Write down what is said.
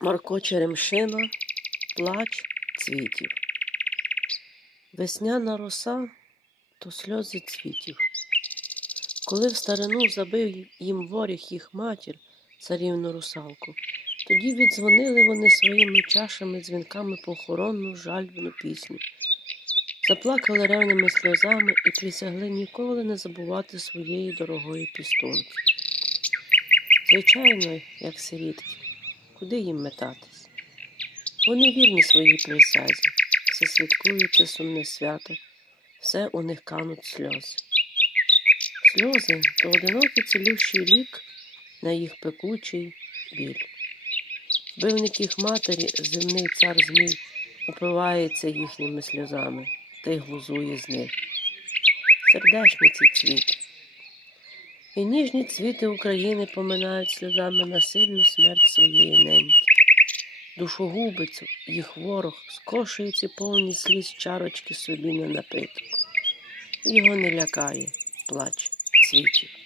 Марко Черемшина, плач цвітів. Весняна роса то сльози цвітів. Коли в старину забив їм воріг їх матір, царівну русалку, тоді віддзвонили вони своїми чашами дзвінками похоронну жальбну пісню. Заплакали ревними сльозами і присягли ніколи не забувати своєї дорогої пістунки. Звичайно, як сирітки, куди їм метатись? Вони вірні своїй присязі, все святкують це сумне свято, все у них кануть сльози. Сльози то одинокий цілющий лік на їх пекучий біль. Вбивник їх матері, земний цар Змій, упивається їхніми сльозами та й глузує з них. Сердешні ці цвіти. І ніжні цвіти України поминають сльозами насильну смерть своєї неньки. Душогубицю їх ворог, скошує ці повні сліз чарочки собі на напиток. Його не лякає плач цвітів.